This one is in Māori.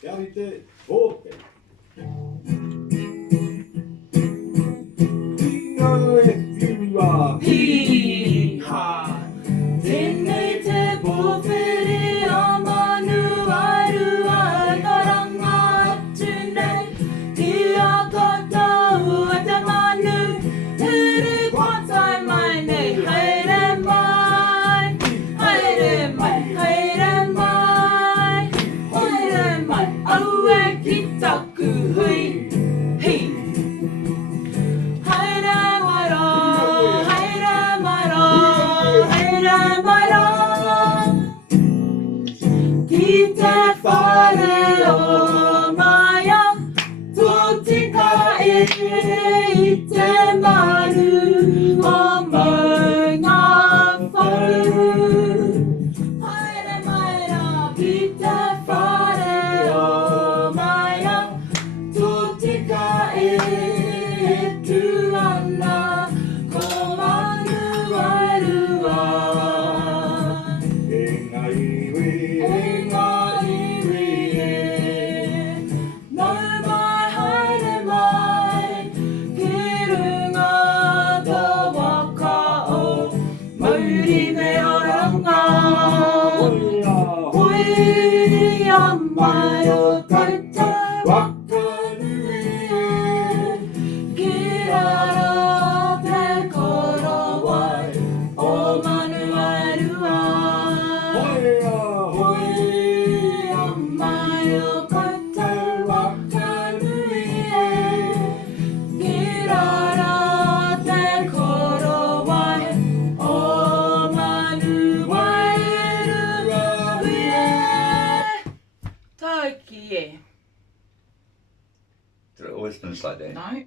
Te ope. Hi ha. Tenei te powhiri a Manu Wairua Karanga tunei. Kia koutou e te manu. Hiri kwatai mai nei. Haere mai. Haere mai. Haere mai. Haere mai. Aue ki taku hui. Hi. Ki te whare o Maia Totika i te maru o Maunga Whau. Haere mai rā ki te whare o Maia Totika e tu ana Ko Manu Wairua. Mauri me oranga, Hoea mai o koutou waka nui. Ki raro te korowai o Manu Wairua. Hoea mai o koutou waka nui. Ki raro te korowai o Manu Wairua. Taiki. Did it always finish like that? No.